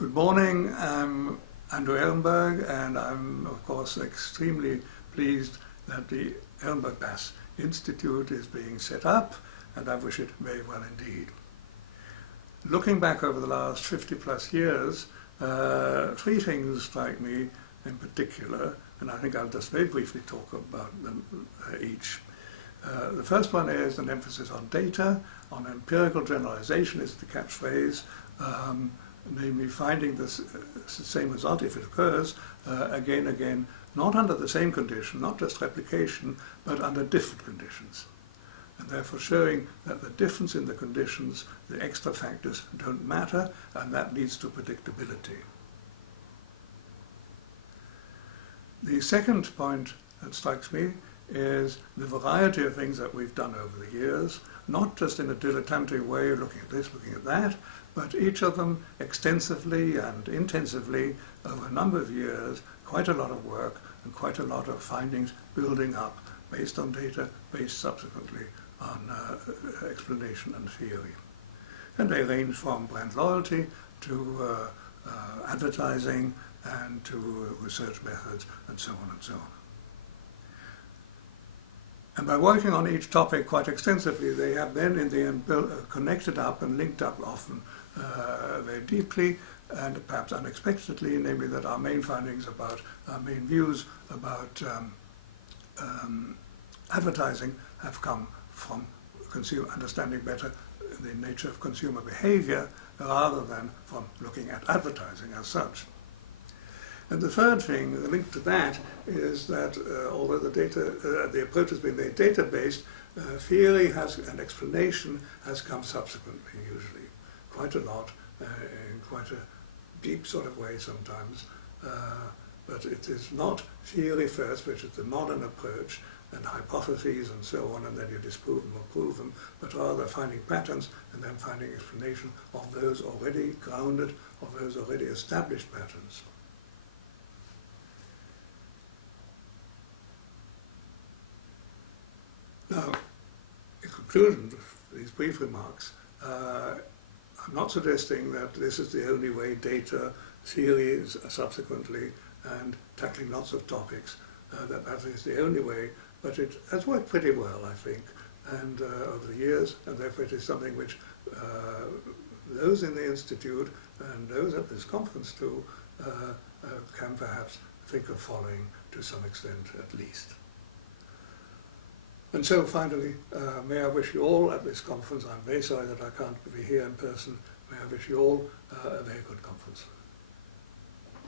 Good morning, I'm Andrew Ehrenberg, and I'm of course extremely pleased that the Ehrenberg Bass Institute is being set up, and I wish it very well indeed. Looking back over the last 50 plus years, three things strike me in particular, and I think I'll just very briefly talk about them each. The first one is an emphasis on data, on empirical generalization is the catchphrase, namely finding the same result if it occurs again, not under the same condition, not just replication, but under different conditions. And therefore showing that the difference in the conditions, the extra factors, don't matter, and that leads to predictability. The second point that strikes me is the variety of things that we've done over the years, not just in a dilettante way, looking at this, looking at that, but each of them extensively and intensively over a number of years, quite a lot of work and quite a lot of findings building up based on data, based subsequently on explanation and theory. And they range from brand loyalty to advertising and to research methods and so on and so on. And by working on each topic quite extensively, they have then in the end connected up and linked up often very deeply and perhaps unexpectedly, namely that our main findings about, our main views about advertising have come from understanding better the nature of consumer behavior rather than from looking at advertising as such. And the third thing, the link to that, is that although the approach has been very data-based, theory and explanation has come subsequently, usually. Quite a lot, in quite a deep sort of way sometimes. But it is not theory first, which is the modern approach, and hypotheses and so on, and then you disprove them or prove them, but rather finding patterns and then finding explanation of those already grounded, of those already established patterns. Now, in conclusion of these brief remarks, I'm not suggesting that this is the only way data, theories subsequently, and tackling lots of topics, that is the only way, but it has worked pretty well, I think, and over the years, and therefore it is something which those in the Institute and those at this conference too can perhaps think of following to some extent at least. And so finally, may I wish you all at this conference, I'm very sorry that I can't be here in person, may I wish you all a very good conference.